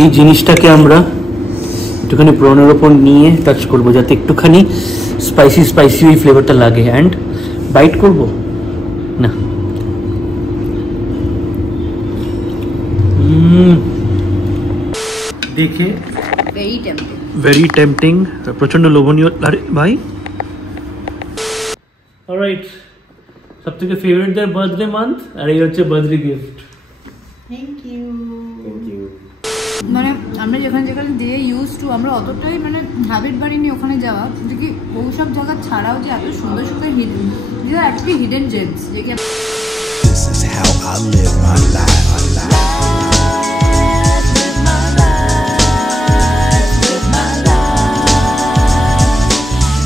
এই জিনিসটাকে আমরা একটুখানি প্রনের ওপর নিয়ে টাচ করবো যাতে একটুখানি স্পাইসি স্পাইসি ওই ফ্লেভারটা লাগে। অ্যান্ড বাইট করব না, দেখে ভেরি টেম্পটিং, প্রচন্ড লোভনীয়। আরে ভাই, অলরাইট, সব থেকে ফেভারিট দেয়ার বার্থডে মান্থ, আর এই হচ্ছে বার্থডে গিফট। Thank you. মানে আমরা যেখানে যেখানে দিয়ে ইউজ টু, আমরা অতটাই মানে হ্যাবিট বাড়িনি ওখানে যাওয়া, দেখি ওই সব জায়গা ছাড়াও যে এত সুন্দর সুন্দর hidden, this are actually hidden gems, যে কি This is how I live my life.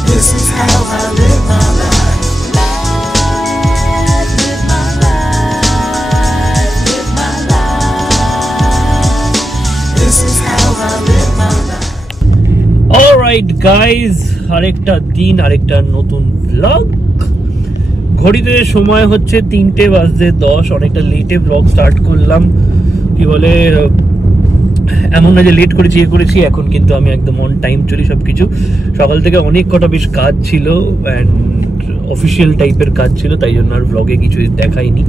This is how I live my life. Live my life, live my life. This is how I live my life. Alright guys, আরেকটা দিন, আরেকটা নতুন blog. ঘড়িতে সময় হচ্ছে 3:10, অনেকটা লেটে ব্লগ স্টার্ট করলাম। কি বলে, এমন না যে লেট করেছি করেছি, এখন কিন্তু আমি একদম অন টাইম চলি সব কিছু। সকাল থেকে অনেক কটা বেশ কাজ ছিল অ্যান্ড অফিসিয়াল টাইপের কাজ ছিল, তাই জন্য আর ব্লগে কিছু দেখাইনি।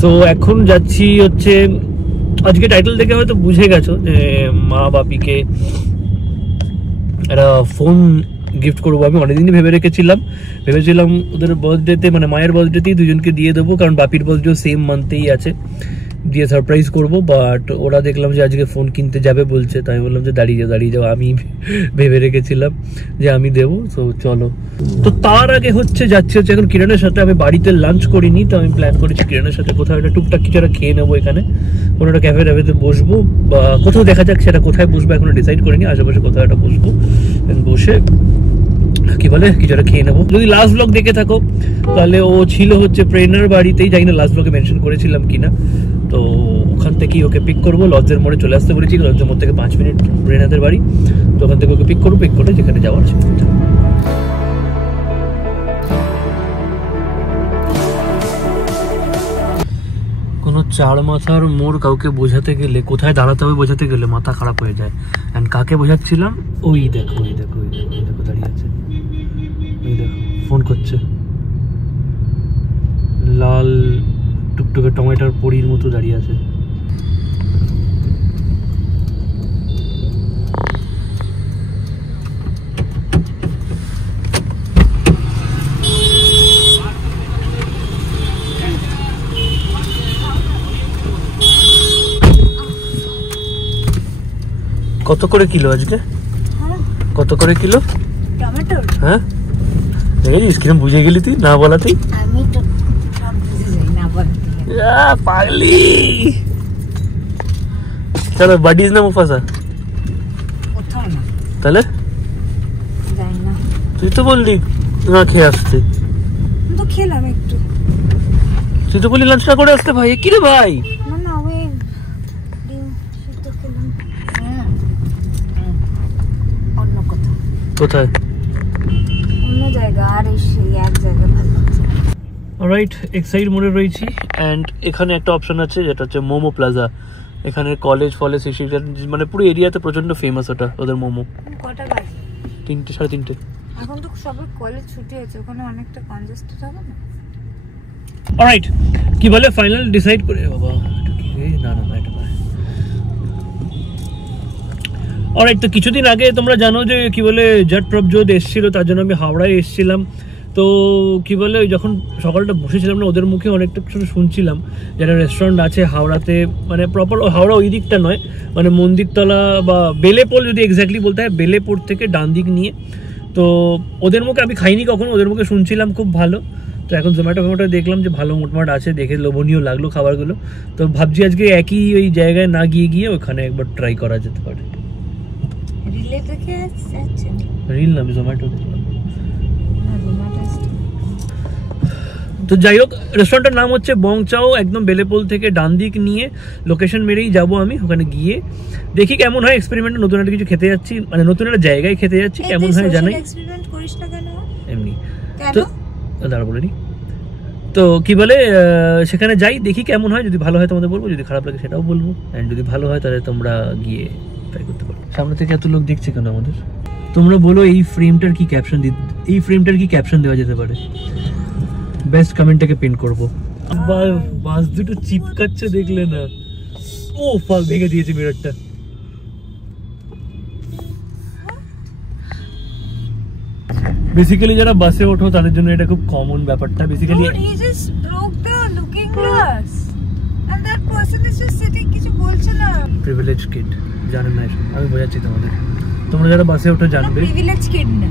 সো এখন যাচ্ছি হচ্ছে, আজকে টাইটেল দেখে হয়তো বুঝে গেছো যে মা বাপিকে একটা ফোন গিফট করবো। আমি অনেকদিনই ভেবেছিলাম ওদের বার্থডেতে, মানে মায়ের বার্থডেতেই দুজনকে দিয়ে দেবো, কারণ বাপির বার্থডেও সেম মান্থেই আছে, দিয়ে সারপ্রাইজ করবো। বাট ওরা দেখলাম যে আজকে ফোন কিনতে যাবে বলছে, তাই আমি বললাম যে দাঁড়িয়ে যাও, আমি ভেবে রেখেছিলাম যে আমি দেবো। তো চলো, তো তার আগে যাচ্ছি এখন কিরণের সাথে। আমি বাড়িতে লাঞ্চ করিনি, তো আমি প্ল্যান করেছি কিরণের সাথে কোথাও একটা টুকটাক কিছু একটা খেয়ে নেবো, এখানে কোনো একটা ক্যাফেতে বসবো, বা কোথাও দেখা যাক সেটা কোথায় বসবো, এখনো ডিসাইড করিনি। আশেপাশে কোথাও একটা বসবো, বসে কি বলে কিছু একটা খেয়ে নেবো। যদি লাস্ট ব্লগ দেখে থাকো তাহলে ও ছিল হচ্ছে প্রেরণার বাড়িতেই, জানি না লাস্ট ব্লগে মেনশন করেছিলাম কিনা। তো ওখান থেকেই ওকে পিক করবো, লজের মোড়ে চলে আসতে বলেছি, লজের মোড় থেকে 5 মিনিট প্রেরণাদের বাড়ি। তো ওখান থেকে ওকে পিক করে যেখানে যাওয়ার সেখানে। কোনো চার মাথার মোড় কাউকে বোঝাতে গেলে, কোথায় দাঁড়াতে হবে বোঝাতে গেলে মাথা খারাপ হয়ে যায়। অ্যান্ড কাকে বোঝাচ্ছিলাম, ওই দেখো দাঁড়িয়ে আছে, ওই দেখো ফোন করছে, লাল টুকটুকে টমেটোর পরির মতো দাঁড়িয়ে আছে। কত করে কিলো আজকে? কত করে কিলো টমেটো? হ্যাঁ, দেখেছিস কিরম বুঝে গেলি তুই না বলাতেই। আমি তো সব বুঝে যাই না বলতে। পাগলি, চলো বাডিজ না মুফাসা? কোথাও না। তাহলে যাই না, তুই তো বললি না খেয়ে আসতে। আমি তো খেলাম একটু। তুই তো বললি লাঞ্চটা করে আসতে। ভাই কি রে ভাই? না ওই ডিম সিদ্ধ খেলাম। অন্য কোথাও। কোথায়? অন্য জায়গা, আর সেই এক জায়গায় ভালো লাগছে। অলরাইট, এক্সাইড মোড়ে রয়েছি অ্যান্ড এখানে একটা অপশন আছে যেটা হচ্ছে মোমো প্লাজা। এখানে কলেজ ফলেজ মানে পুরো এরিয়াতে প্রচন্ড ফেমাস ওটা, ওদের মোমো। কটা বাজে? 3টে 3:30। এখন তো সবার কলেজ ছুটি আছে, ওখানে অনেকটা কনজেস্টেড হবে না? অলরাইট, কি বলে ফাইনাল ডিসাইড করে বাবা না এটা নয়। অলরাইট, তো কিছুদিন আগে তোমরা জানো যে কি বলে জট প্রভজোৎ এসেছিল, তার জন্য আমি হাওড়ায় এসেছিলাম। তো কি বলে ওই যখন সকালটা বসেছিলাম না, ওদের মুখে অনেকটা কিছু শুনছিলাম যেটা রেস্টুরেন্ট আছে হাওড়াতে, মানে প্রপার হাওড়া ওই দিকটা নয়, মানে মন্দিরতলা বা বেলেপোল যদি এক্স্যাক্টলি বলতে হয়, বেলেপোর থেকে ডান দিক নিয়ে। তো ওদের মুখে আমি খাইনি কখনো, ওদের মুখে শুনছিলাম খুব ভালো। তো এখন জোম্যাটো দেখলাম যে ভালো মোটমাট আছে, দেখে লোভনীয় লাগলো খাবারগুলো। তো ভাবছি আজকে একই ওই জায়গায় না গিয়ে ওখানে একবার ট্রাই করা যেতে পারে। রিল না, আমি জোম্যাটো দেখলাম। তো যাই হোক, রেস্টুরেন্টের নাম হচ্ছে বং চাও, একদম বেলেপোল থেকে ডান দিক নিয়ে লোকেশন মেরেই যাবো আমি। ওখানে গিয়ে দেখি কেমন হয় এক্সপেরিমেন্ট, নতুন একটা কিছু খেতে যাচ্ছি, মানে নতুন একটা জায়গায় খেতে যাচ্ছি, কেমন হয় জানাই। এমনি তো দাঁড়া বলে নি। তো কি বলে সেখানে যাই, দেখি কেমন হয়, যদি ভালো হয় তোমাদের বলবো, যদি খারাপ লাগে সেটাও বলবো। অ্যান্ড যদি ভালো হয় তাহলে তোমরা গিয়ে ট্রাই করতে পারো। সামনে থেকে এত লোক দেখছে কেন আমাদের? তোমরা বলো এই ফ্রেমটার কি ক্যাপশন দেওয়া যেতে পারে? বেস্ট কমেন্টটাকে পিন করব। আবার বাস দুটো চিপকাচ্ছে দেখলে না? ও ফাক, ভেঙে দিয়েছে মিররটা। বেসিক্যালি যারা বাসে ওঠো তাদের জন্য এটা খুব কমন ব্যাপারটা। Basically he just broke the looking glass and that person is just sitting, কিছু বলছে না। প্রিভিলেজ কিড, জানেন না এসব, আমি বোঝাচ্ছি তোমাদের। তোমরা যারা বাসে ওঠো জানবে প্রিভিলেজ কিড না,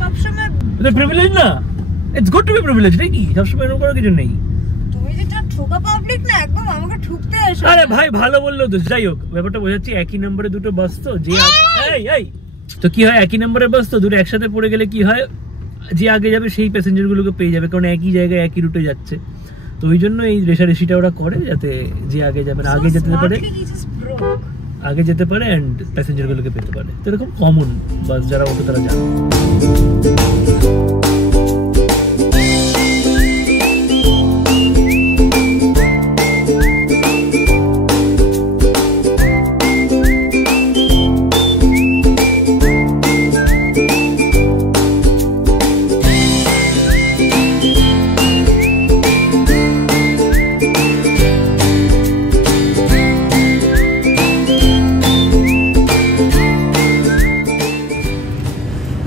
সব সময় এটা প্রিভিলেজ না। It's good to be privilege, নাকি? সব সময় এরকম করার কিছু নেই। তুমি যেটা ঠোকা পাবলিক না, একদম আমাকে ঠুকতে এসো। আরে ভাই ভালো বললো তো। যাই হোক, ব্যাপারটা বোঝাচ্ছি। একই নম্বরে দুটো বাস তো, যে এই তো কি হয়, একই নম্বরের বাস তো, দুটো একসাথে পড়ে গেলে কি হয়, যে আগে যাবে সেই প্যাসেঞ্জার গুলোকে পেয়ে যাবে, কারণ একই জায়গায় একই রুটে যাচ্ছে। তো ওই জন্য এই রেশারেশিটা ওরা করে, যাতে যে আগে যাবে না আগে যেতে পারে, আগে যেতে পারে অ্যান্ড প্যাসেঞ্জার গুলোকে পেতে পারে। তো এরকম কমন বাস যারা ওঠে তারা জানে।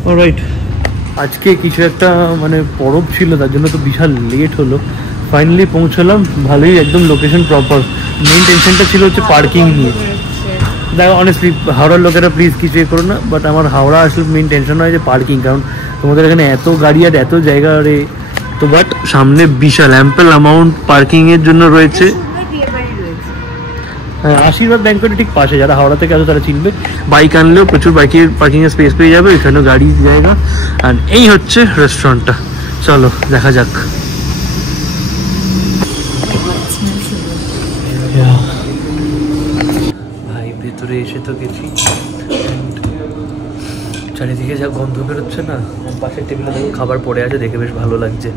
অলরাইট, আজকে কিছু একটা মানে পরব ছিল, তার জন্য তো বিশাল লেট হলো। ফাইনালি পৌঁছলাম ভালোই, একদম লোকেশন প্রপার। মেইন টেনশনটা ছিল হচ্ছে পার্কিং নিয়ে। দেখো অনেস্টলি হাওড়ার লোকেরা প্লিজ কিছু করো না, বাট আমার হাওড়া আসলে মেইন টেনশন হয় যে পার্কিং, কারণ তোমাদের এখানে এত গাড়ি আর এত জায়গা রে। তো বাট সামনে বিশাল অ্যাম্পল অ্যামাউন্ট পার্কিংয়ের জন্য রয়েছে। হ্যাঁ, আশীর্বাদ ব্যাংকের ঠিক পাশে। যারা হাওড়া থেকে আসো তারা চিনবে। বাইক আনলেও প্রচুর পার্কিং এর স্পেস পেয়ে যাবে, এখানেও গাড়ি জায়গা। আর এই হচ্ছে রেস্টুরেন্টটা। চলো দেখা যাক। ভাই ভেতরে এসে তো গেছি, চারিদিকে যা গন্ধ বেরোচ্ছে না। পাশের টেবিলে দেখো খাবার পড়ে আছে, দেখে বেশ ভালো লাগছে।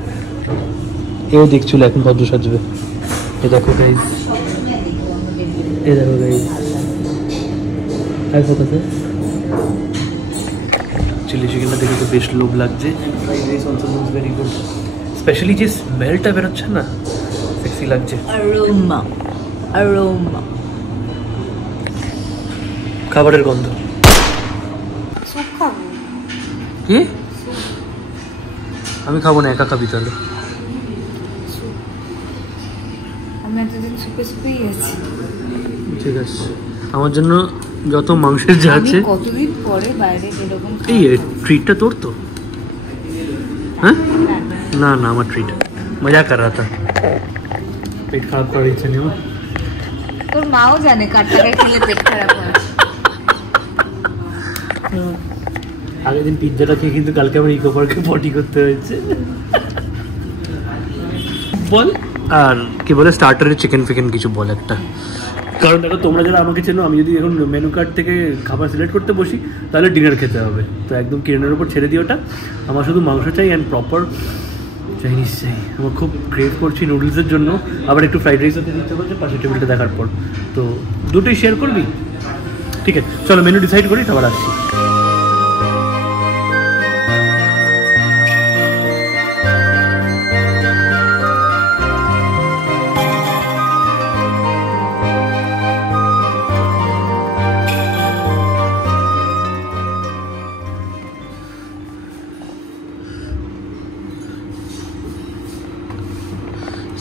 এও দেখছিল এখন কত সাজবে। এ দেখো গাইজ, চিলি চিকেনটা দেখে তো বেশ লোভ লাগছে। ভেরি গুড, স্পেশালি যে স্মেলটা বেরোচ্ছে না, সেক্সি লাগছে। খাবারের গন্ধ। কি? আমি খাবো না, একা খাবি তাহলে। আমি এতদিন সুপে সুপেই আছি। ঠিক আছে, আমার জন্য যত মাংসের যা আছে। কতদিন পরে বাইরে এরকম। এই ট্রিটটা তোর তো? হ্যাঁ না না, আমার ট্রিট। মজা কর रहा था। পেট খারাপ করার ইচ্ছা নেই আমার। তোর মাও জানে কার টাকায় খেলে পেট খারাপ হয়। আগের দিন পিৎজাটা খেয়ে কিন্তু কালকে আমার ইকো পার্কে পটি করতে হয়েছে। বল, আর কি বলে স্টার্টারে চিকেন ফিকেন কিছু বল একটা। কারণ দেখো তোমরা যারা আমাকে চেনো, আমি যদি এখন মেনু কার্ড থেকে খাবার সিলেক্ট করতে বসি তাহলে ডিনার খেতে হবে। তো একদম কিরেনের উপর ছেড়ে দিই ওটা। আমার শুধু মাংস চাই অ্যান্ড প্রপার চাইনিজ চাই। আমার খুব ক্রেভ করছি নুডলসের জন্য, আবার একটু ফ্রাইড রাইসও খেতে ইচ্ছে করছে পাশের টেবিলটা দেখার পর। তো দুটোই শেয়ার করবি? ঠিক আছে, চলো মেনু ডিসাইড করি, তারপর আসছি।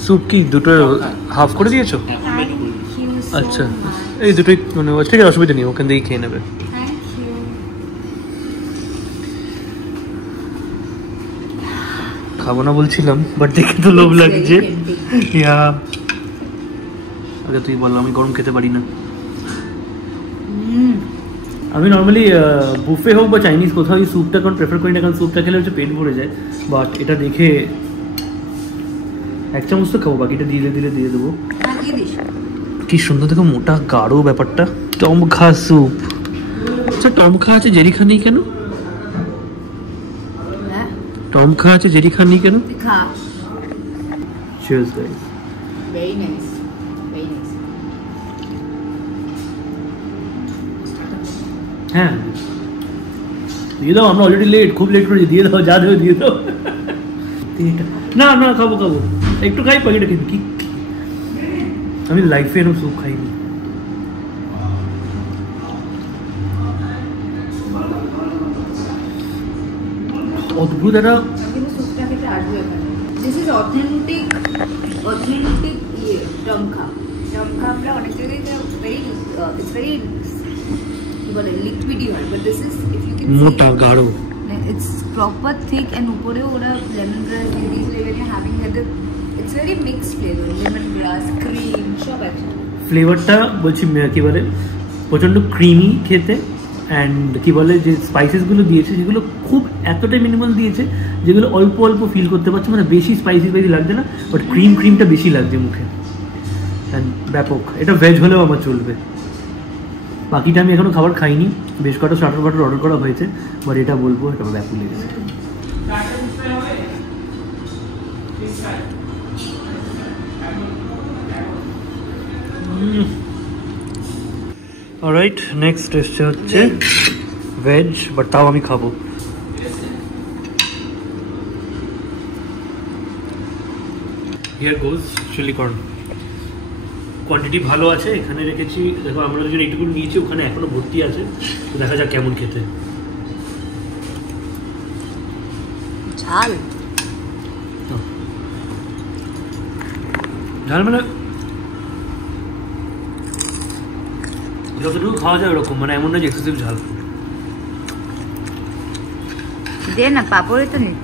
স্যুপ কি দুটো হাফ করে দিয়েছো? আচ্ছা, এই দুটোই মানে ঠিক আছে, অসুবিধা নেই, ওখান থেকেই খেয়ে নেবে। খাবো না বলছিলাম, বাট দেখে তো লোভ লাগছে। আগে তুই বললাম, আমি গরম খেতে পারি না। আমি নর্মালি বুফে হোক বা চাইনিজ কোথাও এই স্যুপটা কারণ প্রেফার করি না, কারণ স্যুপটা খেলে হচ্ছে পেট ভরে যায়। বাট এটা দেখে এক চামচ তো খাবো, বাকিটা ধীরে ধীরে দিয়ে দেবো। কি সুন্দর দেখো, মোটা গাঢ় ব্যাপারটা। টমখা স্যুপ। আচ্ছা টমখা আছে জেরিখা নেই কেন? টমখা আছে জেরিখা নেই কেন? Cheers guys. Very nice. Very nice. হ্যাঁ দিয়ে দাও, আমরা অলরেডি লেট, খুব লেট করেছি, দিয়ে দাও, যা দেবে দিয়ে দাও। না না খাবো খাবো, একটু খাই পাখিটা কিন্তু কি, আমি লাইফে এরকম স্যুপ খাইনি। অদ্ভুত একটা কিন্তু স্যুপটা খেতে আসবে এখানে। দিস ইজ অথেন্টিক ইয়ে ডমকা। ডমকা আমরা অনেক জায়গায় ভেরি ইটস ভেরি কি বলে লিকুইডই হয়, but this is if you can মোটা গাঢ়, ইটস প্রপার থিক এন্ড উপরেও ওরা লেমন গ্রাস দিয়ে দিয়েছে, এখানে having the it's very mixed flavour, lemon glass cream সব আছে। ফ্লেভারটা বলছি কি বলে প্রচণ্ড ক্রিমি খেতে, অ্যান্ড কি বলে যে স্পাইসেসগুলো দিয়েছে সেগুলো খুব এতটাই মিনিমাল দিয়েছে যেগুলো অল্প অল্প ফিল করতে পারছে, মানে বেশি স্পাইসি লাগছে না, বাট ক্রিমটা বেশি লাগছে মুখে, অ্যান্ড ব্যাপক। এটা ভেজ হলেও আমার চলবে। বাকিটা আমি এখনো খাবার খাইনি, বেশ কটা স্টার্টার বাটার অর্ডার করা হয়েছে, বাট এটা বলবো এটা ব্যাপক লেগেছে। অলরাইট, নেক্সট এসছে হচ্ছে ভেজ, বাট তাও আমি খাবো। Here goes chilli corn, quantity ভালো আছে, এখানে রেখেছি দেখো, আমরা যখন এইটুকু নিয়েছি ওখানে এখনো ভর্তি আছে, তো দেখা যাক কেমন খেতে। ঝাল ঝাল মানে যতটুকু খাওয়া যায় ওরকম, মানে এমন না যে এক্সেসিভ ঝাল। দে না, পাপড়ে তো নেই।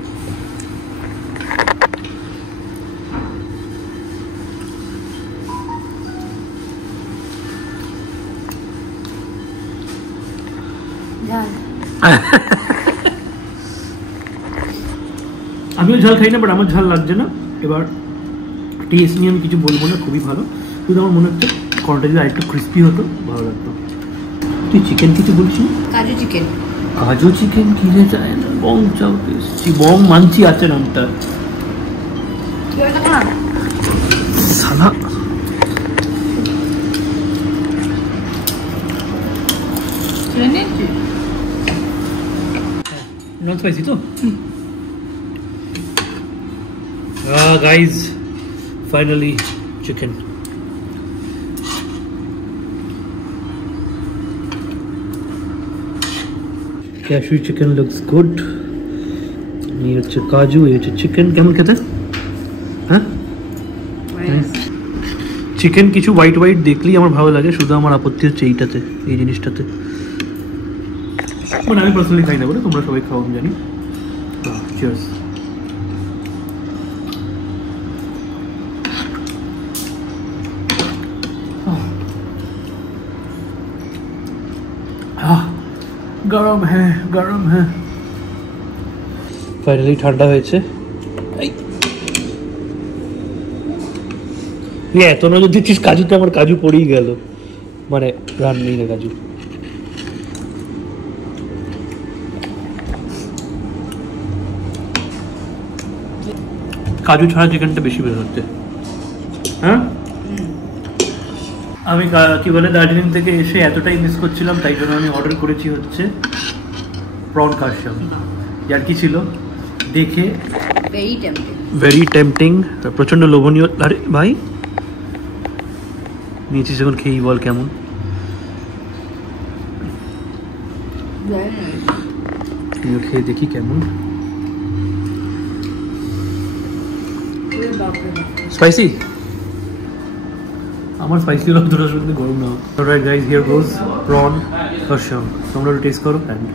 আমিও ঝাল খাই না, বাট আমার ঝাল লাগছে না। এবার টেস্ট নিয়ে আমি কিছু বলবো না, খুবই ভালো, কিন্তু আমার মনে হচ্ছে কর্নটা যদি আরেকটু ক্রিস্পি হতো ভালো লাগতো। তুই চিকেন কিছু বলছি? কাজু চিকেন, কাজু চিকেন কিনে যায় না, বং চাও টেস্টি, বং মানছি আছে নামটা সালা। নন স্পাইসি তো? Guys finally chicken. Cashew chicken looks good. এই হচ্ছে কাজু, এই হচ্ছে চিকেন। কেমন খেতে? হ্যাঁ চিকেন কিছু হোয়াইট হোয়াইট দেখলেই আমার ভালো লাগে, শুধু আমার আপত্তি হচ্ছে এইটাতে, এই জিনিসটাতে। মানে আমি পার্সোনালি খাই না বলে, তোমরা সবাই খাও আমি জানি। চিয়ার্স। গরম হ্যাঁ, গরম হ্যাঁ। ফাইনালি ঠান্ডা হয়েছে। এত নজর দিচ্ছিস কাজুতে, আমার কাজু পড়েই গেল, মানে রান নেই না কাজু। কাজু ছাড়া চিকেনটা বেশি বের হচ্ছে। হ্যাঁ আমি কি বলে দার্জিলিং থেকে এসে এতটাই মিস করছিলাম, তাই জন্য আমি অর্ডার করেছি হচ্ছে প্রন কাশিয়াম। যার কি ছিল দেখে ভেরি টেম্পটিং, প্রচন্ড লোভনীয়। আরে ভাই নিয়েছিস এখন, খেয়েই বল কেমন। খেয়ে দেখি কেমন। স্পাইসি? আমার স্পাইসি হলো দুটো শুনতে গরম না। Alright guys, here goes prawn কাশিয়াম। তোমরা একটু টেস্ট করো। এন্ড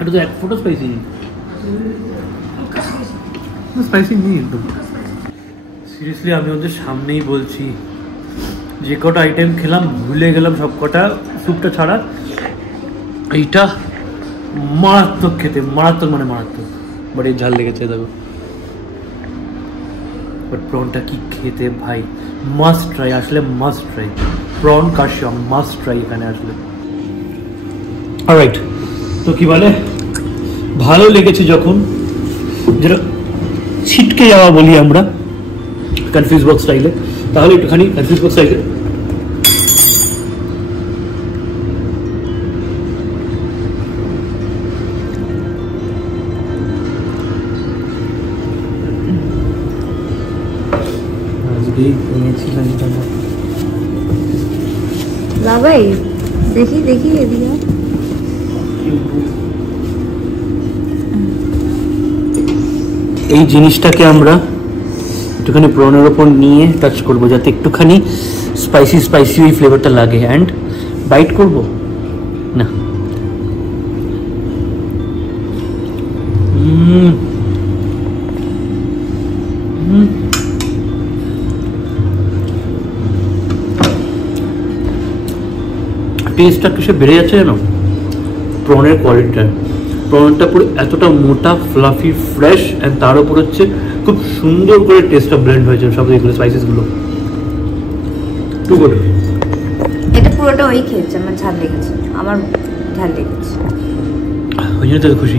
এটা তো এক ফোটো স্পাইসি নেই, স্পাইসি নেই একদম। সিরিয়াসলি আমি ওদের সামনেই বলছি, যে কটা আইটেম খেলাম ভুলে গেলাম সব কটা, স্যুপটা ছাড়া। এইটা মারাত্মক খেতে, মারাত্মক মানে মারাত্মক, বাট এই ঝাল লেগেছে দেখো। বাট প্রনটা কি খেতে ভাই, মাস্ট ট্রাই, আসলে মাস্ট ট্রাই। প্রন কাশিয়াম মাস্ট ট্রাই এখানে আসলে। অলরাইট, তো কি বলে ভালো লেগেছে যখন, যেটা ছিটকে যাওয়া বলি আমরা কনফিউজ বক্স স্টাইলে, তাহলে একটুখানি কনফিউজ বক্স স্টাইলে লাভাই দেখি দেখি এদিকে এই জিনিসটাকে আমরা একটুখানি প্রনের ওপর নিয়ে টাচ করবো যাতে একটুখানি স্পাইসি স্পাইসি ওই ফ্লেভারটা লাগে, অ্যান্ড বাইট করব না। টেস্টটা কিসে বেড়ে যাচ্ছে জানো, প্রনের কোয়ালিটিটা। প্রনটা পুরো এতটা মোটা, ফ্লাফি, ফ্রেশ, অ্যান্ড তার উপর হচ্ছে খুব সুন্দর করে টেস্টটা ব্লেন্ড হয়েছে সব এগুলো স্পাইসেসগুলো। Two good. এটা পুরোটা ওই খেয়েছে, আমার ঝাল লেগেছে, আমার ঝাল লেগেছে, ওই জন্য তো খুশি।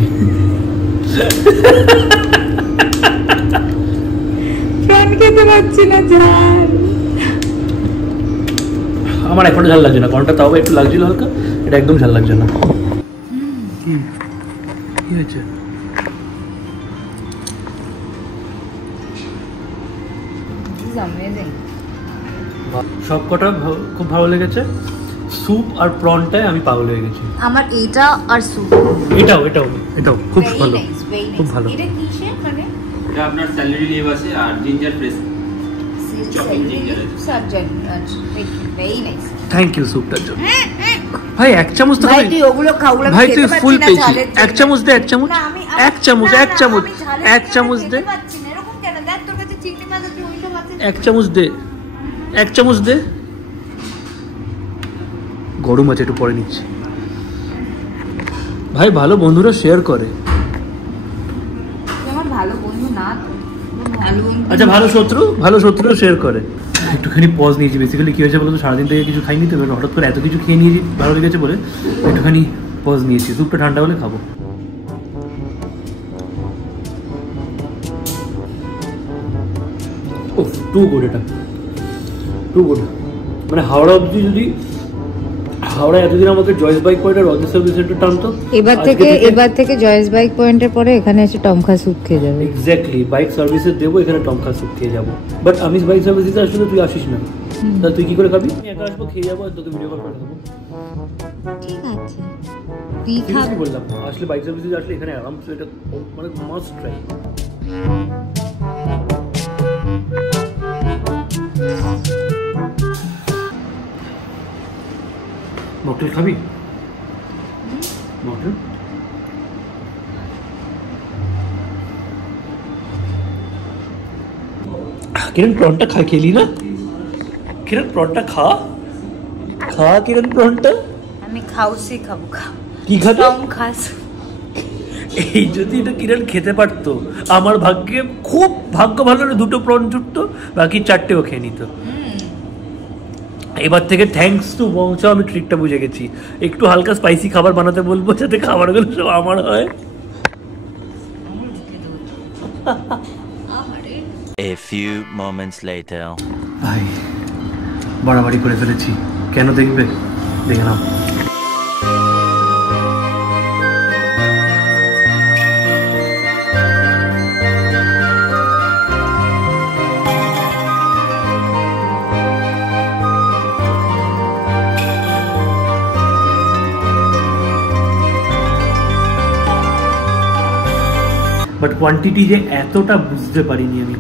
প্রাণ খেতে পারছি না ঝাল। আমার এখনো ঝাল লাগছে না, কোনটা তাও একটু লাগছিল হালকা, এটা একদম ঝাল লাগছে না। কি হয়েছে? সব কটা খুব ভালো লেগেছে। স্যুপ আর প্রনটায় আমি পাগল হয়ে গেছি। আমার এটা আর স্যুপ, এটাও এটাও এটাও খুব ভালো, খুব ভালো। এটা কিসের মানে? এটা আপনার স্যালারি লিভ আছে আর ginger fresh chopping ginger very nice. Thank you স্যুপটার জন্য। ভাই এক চামচ তো ভাই তুই ওগুলো খা, ওগুলো ভাই তুই ফুল পেয়েছি। এক চামচ দে, এক চামচ, এক চামচ, এক চামচ, এক চামচ দে, এরকম কেন? দেখ তোর কাছে চিংড়ি মাছ আছে, ওইসব আছে। এক চামচ দে, এক চামচ দে। গরম আছে, একটু পরে নিচ্ছি। ভাই ভালো বন্ধুরা শেয়ার করে। আমার ভালো বন্ধু না তো, ভালো বন্ধু। আচ্ছা ভালো শত্রু, ভালো শত্রু শেয়ার করে। একটুখানি পজ নিয়েছি। বেসিক্যালি কি হয়েছে বলতো, সারাদিন থেকে কিছু খাইনি তো, হঠাৎ করে এত কিছু খেয়ে নিয়েছি, ভালো লেগেছে বলে একটুখানি পজ নিয়েছি। স্যুপটা ঠান্ডা হলে খাবো। ও টু গুড, এটা টু গুড। মানে হাওড়া অবধি যদি, হাওড়া এতদিন আমাকে জয়েস বাইক পয়েন্ট আর রজত সার্ভিস সেন্টার টানতো, এবার থেকে জয়েস বাইক পয়েন্টের পরে এখানে এসে টমখা স্যুপ খেয়ে যাবে। এক্স্যাক্টলি, বাইক সার্ভিসে দেবো, এখানে টমখা স্যুপ খেয়ে যাবো। বাট আমি বাইক সার্ভিস দিতে আসলে তুই আসিস না, তাহলে তুই কি করে খাবি? আমি একা আসবো, খেয়ে যাবো, আর তোকে ভিডিও কল করে দেবো। ঠিক আছে, কি বললাম, আসলে বাইক সার্ভিস দিতে আসলে এখানে আরামসে এটা মানে মাস্ট ট্রাই। মকটেল খাবি? মকটেল কিরণ প্রনটা খেলি না? কিরণ প্রনটা খা কিরণ প্রনটা। আমি খাউসি খাবো। কি খাবে? টমখা। এই যদি এটা কিরণ খেতে পারতো, আমার ভাগ্যে খুব ভাগ্য ভালো, দুটো প্রন জুটতো, বাকি চারটেও খেয়ে নিত। এবার থেকে থ্যাঙ্কস টু বংশ আমি ট্রিকটা বুঝে গেছি। একটু হালকা স্পাইসি খাবার বানাতে বলবো, যাতে খাবারগুলো সব আমার হয়। A few moments later. ভাই বাড়াবাড়ি করে ফেলেছি, কেন দেখবে? দেখে নাও। বাট কোয়ান্টিটি যে এতটা বুঝতে পারিনি আমি।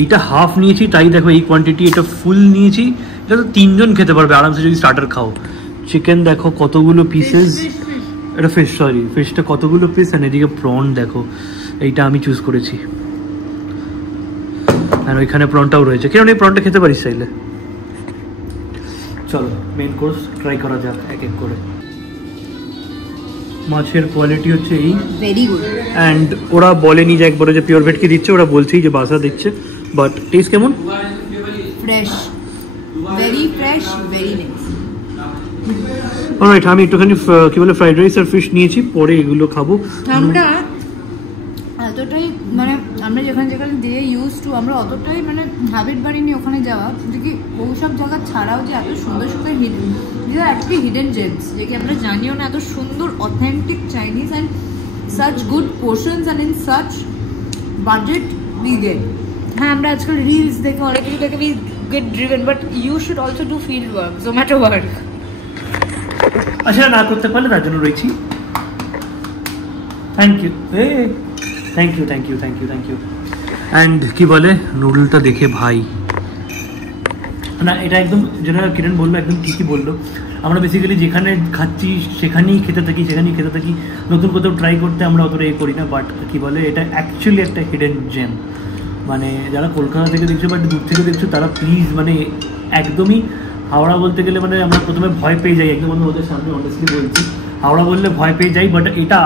এইটা হাফ নিয়েছি, তাই দেখো এই কোয়ান্টিটি। এটা ফুল নিয়েছি, এটা তো 3 জন খেতে পারবে আরামসে যদি স্টার্টার খাও। চিকেন দেখো কতগুলো পিসেস, এটা ফিশ, সরি ফিশটা কতগুলো পিস, আর এদিকে প্রন দেখো, এইটা আমি চুজ করেছি। আর ওইখানে প্রনটাও রয়েছে। কেন এই প্রনটা খেতে পারিস চাইলে। চলো মেন কোর্স ট্রাই করা যাক এক এক করে। মাছের কোয়ালিটি হচ্ছে এই, ভেরি গুড। অ্যান্ড ওরা বলেনি যে একবারে যে পিওর ভেটকি দিচ্ছে, ওরা বলছেই যে বাসা দিচ্ছে। বাট টেস্ট কেমন? Fresh, very fresh, very nice. Alright, আমি একটুখানি কি বলে ফ্রাইড রাইস আর ফিশ নিয়েছি, পরে এগুলো খাবো। আমরা এতটাই মানে আমরা যেখানে যেখানে দিয়ে ইউজ টু আমরা অতটাই মানে হ্যাবিট বাড়িনি ওখানে যাওয়া, যে কি ওই সব জায়গা ছাড়াও যে এত সুন্দর সুন্দর hidden, this are actually hidden gems, যে কি আমরা জানিও না এত সুন্দর authentic Chinese and such good portions and in such budget we get. হ্যাঁ আমরা আজকাল রিলস দেখে অনেক কিছু দেখে we get driven, but you should also do field work, Zomato work. আচ্ছা না করতে পারলে তার জন্য রয়েছি। Thank you, thank you thank you thank you thank you. And কি বলে নুডলটা দেখে ভাই, না এটা একদম যেটা কিরণ বললো একদম ঠিকই বললো। আমরা বেসিক্যালি যেখানে খাচ্ছি সেখানেই খেতে থাকি, নতুন কোথাও ট্রাই করতে আমরা অতটা করি না। বাট কী বলে এটা অ্যাকচুয়ালি একটা হিডেন জেম, মানে যারা কলকাতা থেকে দেখছো বাট দূর থেকে দেখছো তারা প্লিজ মানে একদমই হাওড়া বলতে গেলে মানে আমরা প্রথমে ভয় পেয়ে যাই, একদম আমি ওদের সামনে অনেস্টলি বলছি, হাওড়া বললে ভয় পেয়ে যাই। বাট এটা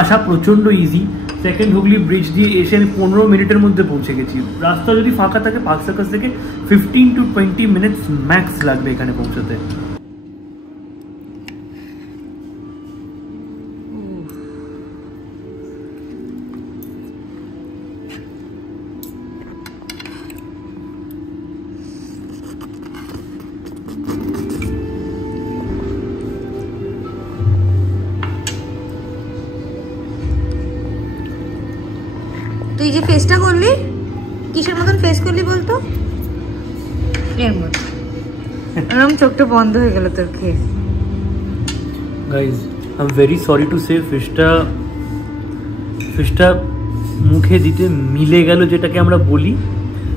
আসা প্রচণ্ড ইজি। সেকেন্ড হুগলি ব্রিজ দিয়ে এসে আমি 15 মিনিটের মধ্যে পৌঁছে গেছি। রাস্তা যদি ফাঁকা থাকে পার্ক সার্কাস থেকে 15 to 20 মিনিটস ম্যাক্স লাগবে এখানে পৌঁছতে। তুই যে ফেসটা করলি কিসের মতন ফেস করলি বলতো? এর মতো এরকম চোখটা বন্ধ হয়ে গেল তোর খেয়ে। Guys I am very sorry to say ফিশটা মুখে দিতে মিলে গেল, যেটাকে আমরা বলি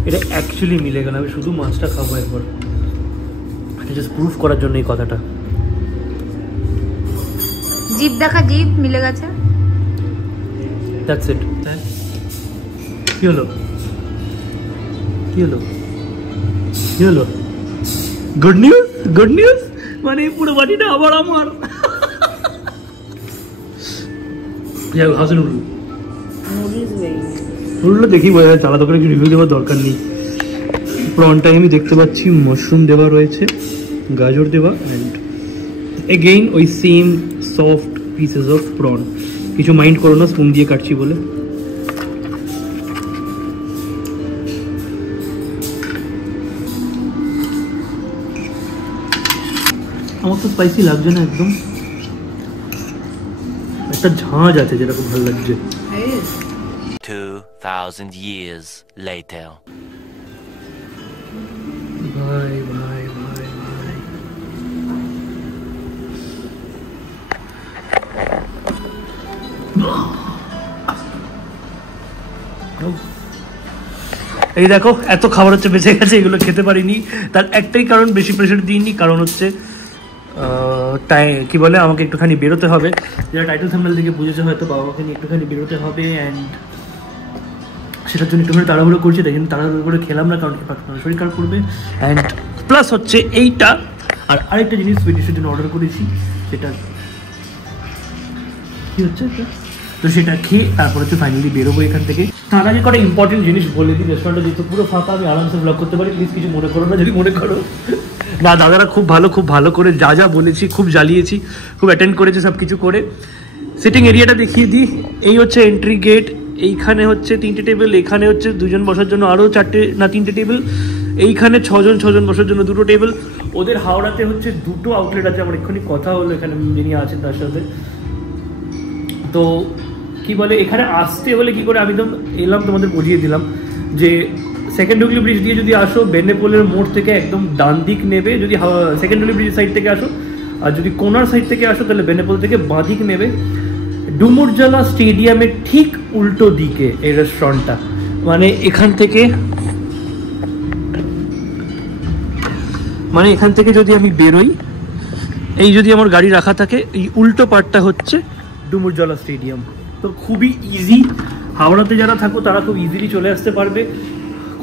এটা অ্যাকচুয়ালি মিলে গেল। আমি শুধু মাছটা খাবো একবার, জাস্ট প্রুফ করার জন্য এই কথাটা। জিভ দেখা, জিভ মিলে গেছে। That's it. কি হলো গুড নিউজ মানে পুরো বাটিটা আবার আমার। হাসি নুডলটা দেখি বোঝা যায়, আলাদা করে কিছু রিভিউ দেওয়ার দরকার নেই। প্রনটাই আমি দেখতে পাচ্ছি মাশরুম দেওয়া রয়েছে, গাজর দেওয়া, অ্যান্ড এগেইন ওই same soft pieces of prawn. কিছু মাইন্ড করো না, স্পুন দিয়ে কাটছি বলে। আমার তো স্পাইসি লাগছে না একদম, একটা ঝাঁঝ আছে যেটা খুব ভালো লাগছে। 2000 years later. ভাই এই দেখো এত খাবার হচ্ছে বেঁচে গেছে, এগুলো খেতে পারিনি। তার একটাই কারণ, বেশি প্রেশার দিইনি, কারণ হচ্ছে কি বলে আমাকে একটুখানি বেরোতে হবে, যেটা টাইটেল থাম্বনেল থেকে বুঝেছে হয়তো, বাবাকে নিয়ে একটুখানি বেরোতে হবে। অ্যান্ড সেটার জন্য একটুখানি তাড়াহুড়ো করছি, তাই জন্য তাড়াহুড়ো করে খেলাম না, কারণ শরীর খারাপ করবে। অ্যান্ড প্লাস হচ্ছে এইটা, আর আরেকটা জিনিস সুইডিশের জন্য অর্ডার করেছি, সেটা কি হচ্ছে তো সেটা খেয়ে তারপর হচ্ছে ফাইনালি বেরোবো এখান থেকে। তার আগে কটা ইম্পর্টেন্ট জিনিস বলে দিই। রেস্টুরেন্টটা যেহেতু পুরো ফাঁকা, আমি আরামসে ব্লগ করতে পারি, প্লিজ কিছু মনে করো না। যদি মনে করো না, দাদারা খুব ভালো করে যা বলেছি খুব জ্বালিয়েছি, খুব অ্যাটেন্ড করেছে সব কিছু করে। সিটিং এরিয়াটা দেখিয়ে দিই, এই হচ্ছে এন্ট্রি গেট, এইখানে হচ্ছে 3টে টেবিল, এখানে হচ্ছে 2জন বসার জন্য আরও 3টে টেবিল, এইখানে 6জন বসার জন্য 2টো টেবিল। ওদের হাওড়াতে হচ্ছে 2টো আউটলেট আছে, আমার এক্ষুনি কথা হলো এখানে যিনি আছেন তার সাথে। তো কি বলে এখানে আসতে হলে কি করে আমি তো এলাম, তোমাদের বুঝিয়ে দিলাম যে সেকেন্ড হুগলি ব্রিজ দিয়ে যদি আসো, বেনেপোলের মোড় থেকে একদম ডান দিক নেবে যদি সেকেন্ড হুগলি ব্রিজের সাইড থেকে আসো, আর যদি কোনার সাইড থেকে আসো তাহলে বেনেপোল থেকে বাঁ দিক নেবে। ডুমুরজলা স্টেডিয়ামের ঠিক উল্টো দিকে এই রেস্টুরেন্টটা, মানে এখান থেকে যদি আমি বেরোই, এই যদি আমার গাড়ি রাখা থাকে, এই উল্টো পার্টটা হচ্ছে ডুমুরজলা স্টেডিয়াম। তো খুবই ইজি, হাওড়াতে যারা থাকো তারা খুব ইজিলি চলে আসতে পারবে।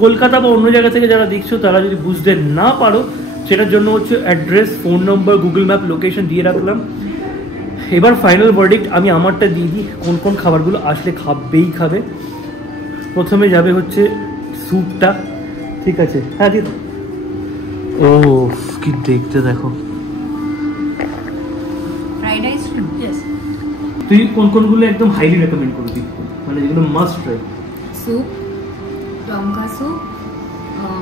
কলকাতা বা অন্য জায়গা থেকে যারা দেখছো তারা যদি বুঝতে না পারো, সেটার জন্য হচ্ছে অ্যাড্রেস, ফোন নম্বর, গুগল ম্যাপ লোকেশন দিয়ে রাখলাম। এবার ফাইনাল ভার্ডিক্ট আমি আমারটা দিয়ে দিই, কোন খাবারগুলো আসলে খাবে। প্রথমে যাবে হচ্ছে স্যুপটা, ঠিক আছে? হ্যাঁ দিদি। ও কি দেখতে দেখো, ফ্রাইড রাইস, ইয়েস। তুই কোনগুলো একদম হাইলি রেকমেন্ড করবি, মানে যেগুলো must try? Soup, tom kha soup,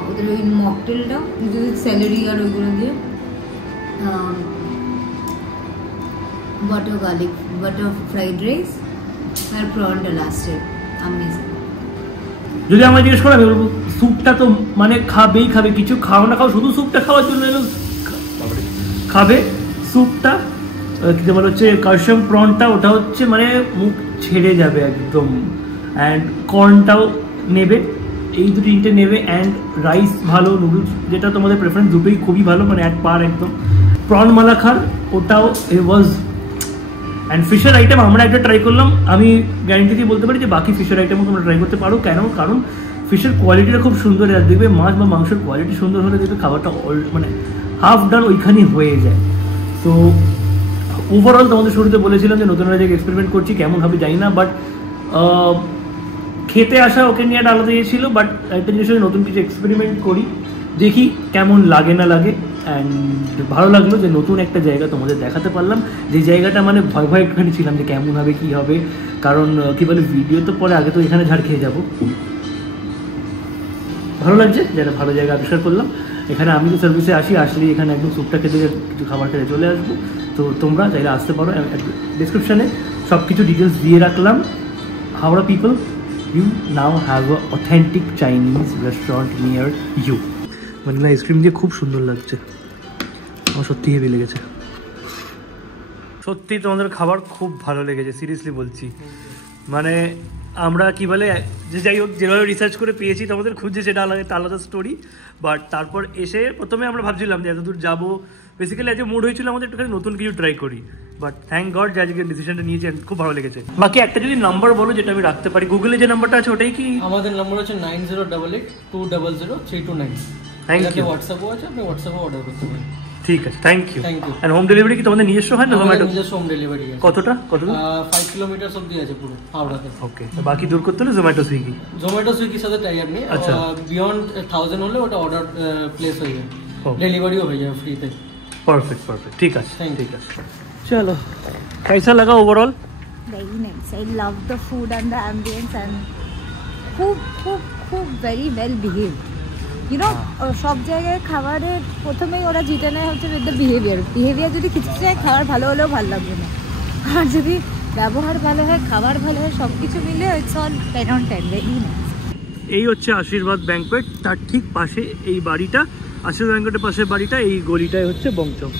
ওদের ওই মকটেলটা যদি স্যালারি আর ওইগুলো দিয়ে, butter garlic butter fried rice আর প্রনটা লাস্টে, অ্যামেজিং। যদি আমার জিজ্ঞেস করে আমি বলবো স্যুপটা তো মানে খাবেই খাবে, কিছু খাও না খাও, শুধু স্যুপটা খাওয়ার জন্য এলো খাবে। স্যুপটা কি বলে হচ্ছে কাশম প্রনটা, ওটা হচ্ছে মানে মুখ ছেড়ে যাবে একদম। অ্যান্ড কর্নটাও নেবে, এই দুটো তিনটে নেবে। অ্যান্ড রাইস ভালো, নুডলস যেটা তোমাদের প্রেফারেন্স, দুটোই খুবই ভালো, মানে এক পার একদম। প্রন মালাখার ওটাও ওয়াজ। অ্যান্ড ফিশের আইটেম আমরা একটা ট্রাই করলাম, আমি গ্যারেন্টি দিয়ে বলতে পারি যে বাকি ফিশের আইটেমও তোমরা ট্রাই করতে পারো। কেন? কারণ ফিশের কোয়ালিটিটা খুব সুন্দর। আর দেখবে মাছ বা মাংসের কোয়ালিটি সুন্দর হলে দেখবে খাবারটা মানে হাফ ডান ওইখানেই হয়ে যায়। তো ওভারঅল তোমাদের শুরুতে বলেছিলাম যে নতুন জায়গায় এক্সপেরিমেন্ট করছি, কেমন হবে জানি না, বাট খেতে আসা ওকে নিয়ে একটা আলাদা ইয়ে ছিল। বাট একটা জিনিস নতুন কিছু এক্সপেরিমেন্ট করি, দেখি কেমন লাগে না লাগে। অ্যান্ড ভালো লাগলো যে নতুন একটা জায়গা তোমাদের দেখাতে পারলাম, যে জায়গাটা মানে ভয় ভয় একটুখানি ছিলাম যে কেমন হবে কী হবে। কারণ কী বলে ভিডিও তো পরে, আগে তো এখানে ঝাড় খেয়ে যাবো। ভালো লাগছে যে একটা ভালো জায়গা আবিষ্কার করলাম। এখানে আমি তো সার্ভিসে আসলেই এখানে একদম স্যুপটা খেতে কিছু খাবার খেতে চলে আসবো। তো তোমরা চাইলে আসতে পারো, ডিসক্রিপশানে সব কিছু ডিটেলস দিয়ে রাখলাম। Howrah people, you now have a authentic Chinese restaurant near you. Vanilla ice cream দিয়ে খুব সুন্দর লাগছে, আমার সত্যি হেভি লেগেছে। সত্যি তোমাদের খাবার খুব ভালো লেগেছে, সিরিয়াসলি বলছি। মানে আমরা কি বলে যে যাই হোক যেভাবে রিসার্চ করে পেয়েছি তোমাদের খুঁজছে সেটা আলাদা স্টোরি। বাট তারপর এসে প্রথমে আমরা ভাবছিলাম যে এত দূর যাবো, বেসিক্যালি আজকে মুড হয়েছিল আমাদের একটুখানি নতুন কিছু ট্রাই করি। বাট থ্যাংক গড যে আজকে ডিসিশনটা নিয়েছি, খুব ভালো লেগেছে। বাকি একটা যদি নাম্বার বলো যেটা আমি রাখতে পারি, গুগলে যে নাম্বারটা আছে ওটাই কি? আমাদের নাম্বার হচ্ছে 9088200329। Thank you. হোয়াটসঅ্যাপও আছে, আপনি হোয়াটসঅ্যাপে অর্ডার করতে পারেন। ঠিক আছে, thank you. Thank you. And home delivery কি তোমাদের নিজস্ব হয় না জোম্যাটো? নিজস্ব হোম ডেলিভারি আছে। কতটা? 5 কিলোমিটার অবধি আছে পুরো হাওড়াতে। ওকে, বাকি দূর করতে হলে জোম্যাটো সুইগি। জোম্যাটো সুইগির সাথে টাই আপ নেই। আচ্ছা। বিয়ন্ড 1000 হলে ওটা অর্ডার প্লেস হয়ে যায়, ডেলিভারিও হয়ে যায় ফ্রিতে। परफेक्ट परफेक्ट, ठीक है Thank you. ठीक है। चलो, कैसा लगा overall? Very nice. I love the food and the ambience and খুব very well behaved. You know, সব জায়গায় খাবারের প্রথমেই ওরা জিতে নেয় হচ্ছে উইথ দ্য বিহেভিয়ার যদি কিছু জায়গায় খাবার ভালো হলেও ভালো লাগবে না, আর যদি ব্যবহার ভালো হয়, খাবার ভালো হয়, সব কিছু মিলে it's all 10 on 10. Very nice. এই হচ্ছে আশীর্বাদ ব্যাংকোয়েট, তার ঠিক পাশে এই বাড়িটা। আশীর্বাদ ব্যাংকোয়েটের পাশের বাড়িটা, এই গলিটাই হচ্ছে বংচক।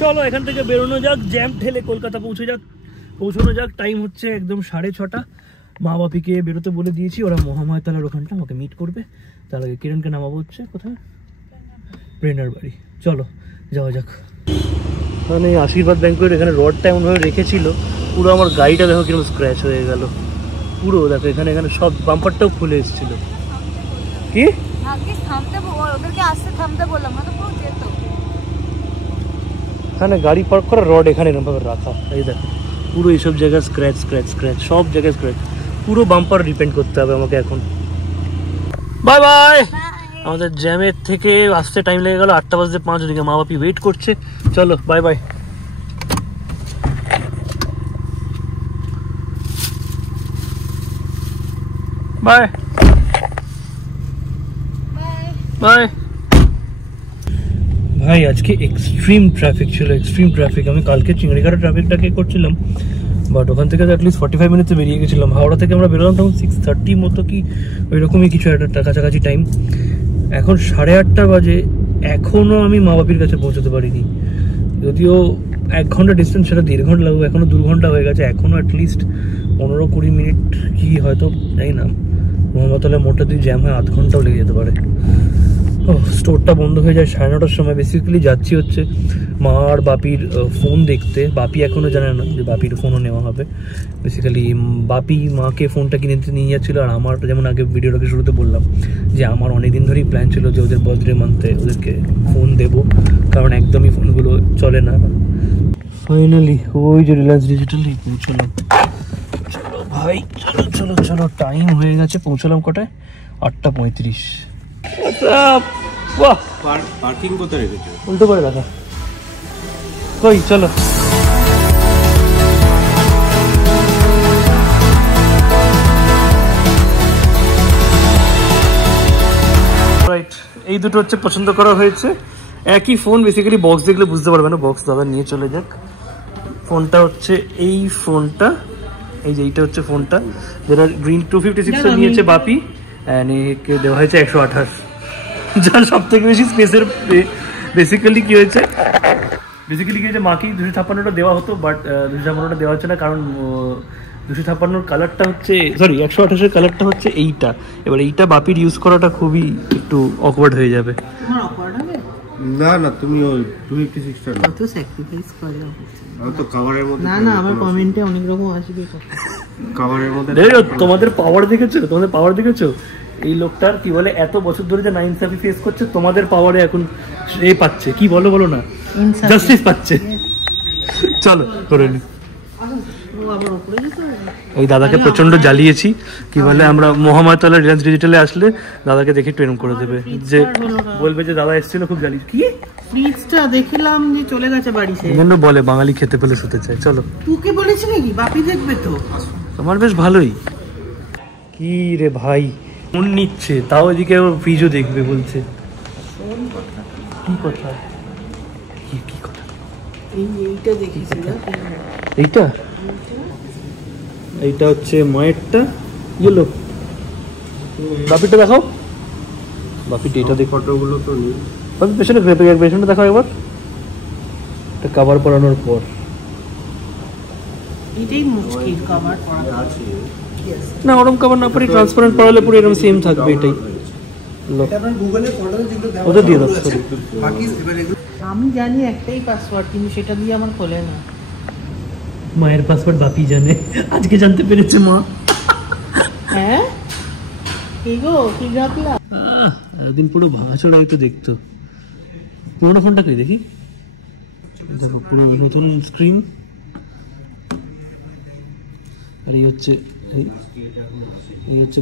চলো এখান থেকে বেরোনো যাক, জ্যাম ঠেলে কলকাতা পৌঁছানো যাক। টাইম হচ্ছে একদম 6:30। মা বাপিকে বেরোতে বলে দিয়েছি, ওরা মহামায়াতলার ওখানটা আমাকে মিট করবে। তার আগে কিরণকে নামাবো হচ্ছে কোথায়, প্রেরণার বাড়ি। চলো যাওয়া যাক। মানে আশীর্বাদ ব্যাংকোয়েট এখানে রডটা এমনভাবে রেখেছিল, পুরো আমার গাড়িটা দেখো কিরকম স্ক্র্যাচ হয়ে গেল পুরো। দেখো এখানে সব বাম্পারটাও খুলে এসেছিল। কি ওদেরকে আসতে থামতে বললাম না তো পুরো যেত। এখানে গাড়ি পার্ক করা রড এখানে এরকমভাবে রাখা, এই দেখো পুরো এইসব জায়গায় স্ক্র্যাচ স্ক্র্যাচ স্ক্র্যাচ, সব জায়গায় স্ক্র্যাচ। পুরো বাম্পার রিপেন্ট করতে হবে আমাকে এখন। Bye bye. আমাদের জ্যামের থেকে আসতে টাইম লেগে গেল 8:05। ওদিকে মা বাপি ওয়েট করছে। চলো বাই বাই। Bye bye. ভাই আজকে এক্সট্রিম ট্রাফিক ছিল, এক্সট্রিম ট্রাফিক। আমি কালকে চিংড়িঘাটা ট্রাফিকটাকে করছিলাম, বাট ওখান থেকে তো অ্যাটলিস্ট 45 মিনিটে বেরিয়ে গেছিলাম। হাওড়া থেকে আমরা বেরোলাম তখন 6:30 মতো কি ওই রকমই কিছু একটা কাছাকাছি টাইম। এখন 8:30 বাজে, এখনও আমি মা বাপির কাছে পৌঁছতে পারিনি। যদিও 1 ঘন্টা ডিস্টেন্স, সেটা 1.5 ঘন্টা লাগবে। এখনও 2 ঘন্টা হয়ে গেছে, এখনও অ্যাটলিস্ট 15-20 মিনিট কি হয়তো জানি না। মহামাতলায় মোটা দিয়ে জ্যাম হয় 1/2 ঘন্টাও লেগে যেতে পারে। স্টোরটা বন্ধ হয়ে যায় 9:30-র সময়। বেসিক্যালি যাচ্ছি হচ্ছে মা আর বাপির ফোন দেখতে। বাপি এখনও জানে না যে বাপির ফোনও নেওয়া হবে। বেসিক্যালি বাপি মাকে ফোনটা কিনে দিতে নিয়ে যাচ্ছিলো। আর আমার যেমন আগে ভিডিওটাকে শুরুতে বললাম যে আমার অনেকদিন ধরেই প্ল্যান ছিল যে ওদের বার্থডে মান্থে ওদেরকে ফোন দেবো, কারণ একদমই ফোনগুলো চলে না। ফাইনালি ওই যে রিলায়েন্স ডিজিটাল পৌঁছলাম। চলো ভাই, চলো চলো চলো, টাইম হয়ে গেছে। পৌঁছলাম কটায়? 8:35। বাহ, পার্কিং কোথায় রেখেছো? উল্টো করে রাখা। কই চলো। এই দুটো হচ্ছে পছন্দ করা হয়েছে। একই ফোন, বেসিক্যালি বক্স দেখলে বুঝতে পারবে না, বক্স দাদা নিয়ে চলে যাক। ফোনটা হচ্ছে এই ফোনটা, এই যে এইটা হচ্ছে ফোনটা, যেটা গ্রিন 256 নিয়েছে বাপি, অ্যান্ড একে দেওয়া হয়েছে 128, যার সব থেকে বেশি স্পেসের। বেসিক্যালি কি হয়েছে মাকেই 256টা দেওয়া হতো, বাট 256টা দেওয়া হচ্ছে না, কারণ 256 কালারটা হচ্ছে, সরি 128-এর কালারটা হচ্ছে এইটা। এবার এইটা বাপির ইউজ করাটা খুবই একটু অকওয়ার্ড হয়ে যাবে। না না, তুমি ওই 256টা না, কত স্যাক্রিফাইস করে আমি তো কভারের মধ্যে। না না, আমার কমেন্টে অনেক রকম আসবে কভারের মধ্যে। তোমাদের পাওয়ার দেখেছো? এই লোকটার কি বলে, এত বছর ধরে যে নাইনসাফি ফেস করছে, তোমাদের পাওয়ারে এখন এ পাচ্ছে, কি বলো না, জাস্টিস পাচ্ছে। চলো করে নি। এই দাদাকে প্রচন্ড জ্বালিয়েছি, কি বলে, আমরা মহামায়াতলা রিলায়েন্স ডিজিটালে আসলে দাদাকে দেখে ট্রেন করে দেবে, যে বলবে যে দাদা এসেছিল খুব জ্বালিয়ে। কি ফ্রিজটা দেখলাম যে চলে গেছে বাড়িতে, এজন্য বলে বাঙালি খেতে পেলে শুতে চায়। চলো, তোকে বলেছি নাকি? বাপি দেখবে তো, তোমার বেশ ভালোই। কি রে ভাই, ফোন নিচ্ছে, তাও এদিকে ফ্রিজও দেখবে বলছে। কি কথা? কি কথা? এইটা দেখেছি না, এইটা হচ্ছে মায়েরটা, ইয়েলো। বাপিটা দেখাও, বাপিটা এটা দেখো, ফটোগুলো তো নেই। বাপি পেছনটা দেখাও একবার, এটা কভার পরানোর পর। এটাই মুশকিল, কভার করা আছে না, ওরম কভার না পরে ট্রান্সপারেন্ট পরালে পুরো এরকম সেম থাকবে। এটাই ওটা দিয়ে দাও, সরি। আমি জানি একটাই পাসওয়ার্ড, কিন্তু সেটা দিয়ে আমার খোলে না। মায়ের পাসওয়ার্ড বাপি জানে, আজকে জানতে পেরেছে মা। হ্যাঁ, কি গো, কি ঘাটলা? এতদিন পুরো ভাঙাচোরা হয়তো দেখতো। পুরোনো ফোনটা কি দেখি, দেখো পুরো নতুন স্ক্রিন, আর এই হচ্ছে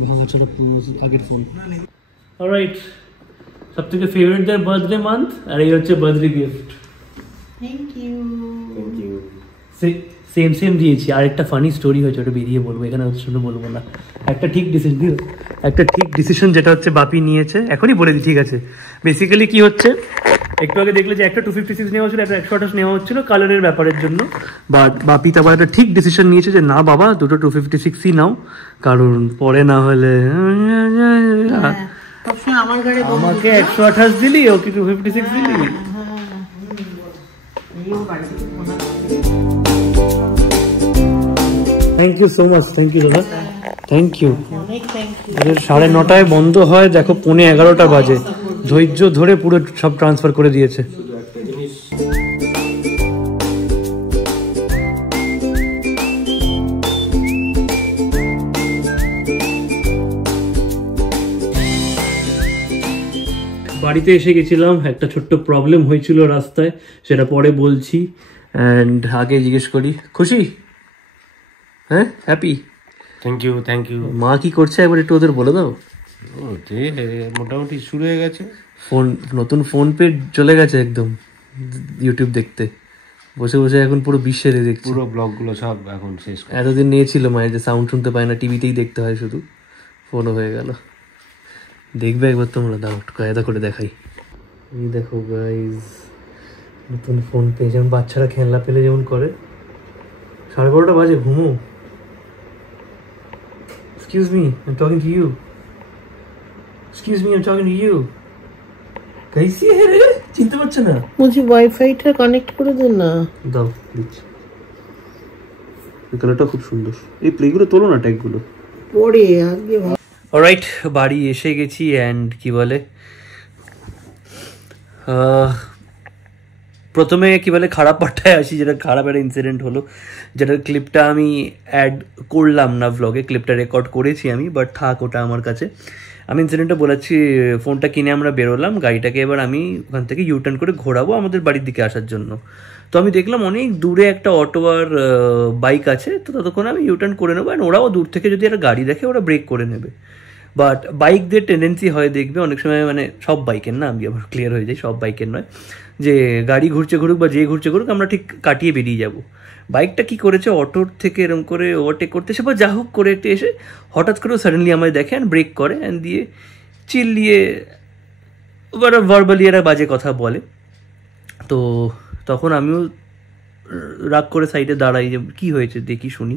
ভাঙাচোরা পুরো আগের ফোন। অলরাইট, সব থেকে ফেভারিট দেয়ার বার্থডে মান্থ, আর এই হচ্ছে birthday gift. Thank you. Same দিয়েছি। আর একটা ফানি স্টোরি হয়েছে, ওটা বেরিয়ে বলবো, এখানে শুনে বলবো না। একটা ঠিক ডিসিশন যেটা হচ্ছে বাপি নিয়েছে, এখনই বলে দিই, ঠিক আছে? বেসিক্যালি কি হচ্ছে, একটু আগে দেখলে যে একটা 256 নেওয়া হচ্ছিল, একটা 128 নেওয়া হচ্ছিল কালারের ব্যাপারের জন্য, বাট বাপি তারপর একটা ঠিক ডিসিশন নিয়েছে যে না বাবা, দুটো 256ই নাও, কারণ পরে না হলে আমাকে 128 দিলি, ওকে 256 দিলি। Thank you so much, thank you দাদা, থ্যাংক ইউ। 9:30 বন্ধ হয়, দেখো 11:15 বাজে, ধৈর্য ধরে পুরো সব ট্রান্সফার করে দিয়েছে। বাড়িতে এসে গেছিলাম, একটা ছোট্ট প্রবলেম হয়েছিল রাস্তায়, সেটা পরে বলছি। অ্যান্ড আগে জিজ্ঞেস করি, খুশি? হ্যাঁ, হ্যাপি? Thank you. মা কি করছে একবার একটু ওদের বলে দাও। মোটামুটি শুরু হয়ে গেছে, নতুন ফোন পে চলে গেছে একদম, ইউটিউব দেখতে বসে বসে এখন পুরো বিশ্বের দেখছে, পুরো ব্লগগুলো সব এখন শেষ। এতদিন নিয়েছিল মায়ের, যে সাউন্ড শুনতে পায় না, টিভিতেই দেখতে হয় শুধু, ফোনও হয়ে গেল। দেখবে একবার তোমরা, দাও কায়দা করে দেখাই। এই দেখো গাইজ, নতুন ফোন পে, যেমন বাচ্চারা খেলনা পেলে যেমন করে। 12:30 বাজে, ঘুমো। Excuse me, I'm talking to you. कैसी है रे? চিনতে পারছ না? মুঝে ওয়াইফাইটা কানেক্ট করে দেন না। দাও, দিচ্ছি। এই কালারটা খুব সুন্দর। এই প্লেগুলো তোলো না, ট্যাগগুলো পরে আগে। অলরাইট, বাড়ি এসে গেছি, অ্যান্ড কি বলে, প্রথমে কি বলে খারাপ পার্টটায় আসি, যেটা খারাপ একটা ইনসিডেন্ট হলো, যেটার ক্লিপটা আমি অ্যাড করলাম না ভ্লগে, ক্লিপটা রেকর্ড করেছি আমি, বাট থাক ওটা আমার কাছে। আমি ইনসিডেন্টটা বলেছি, ফোনটা কিনে আমরা বেরোলাম, গাড়িটাকে এবার আমি ওখান থেকে ইউটার্ন করে ঘোরাবো আমাদের বাড়ির দিকে আসার জন্য। তো আমি দেখলাম অনেক দূরে একটা অটো আর বাইক আছে, তো ততক্ষণ আমি ইউটার্ন করে নেবো, অ্যান্ড ওরাও দূর থেকে যদি একটা গাড়ি দেখে ওরা ব্রেক করে নেবে। বাট বাইকদের টেন্ডেন্সি হয় দেখবে অনেক সময়, মানে সব বাইকের না, আমি আবার ক্লিয়ার হয়ে যাই, সব বাইকের নয়, যে গাড়ি ঘুরছে ঘুরুক বা যে ঘুরছে ঘুরুক, আমরা ঠিক কাটিয়ে বেরিয়ে যাব। বাইকটা কি করেছে, অটোর থেকে এরকম করে ওভারটেক করতে এসে বা যা হোক করে একটু এসে হঠাৎ করে সাডেনলি আমায় দেখে অ্যান্ড ব্রেক করে, অ্যান্ড দিয়ে চিল্লিয়ে ভার্বালি এরা বাজে কথা বলে। তো তখন আমিও রাগ করে সাইডে দাঁড়াই যে কী হয়েছে দেখি শুনি।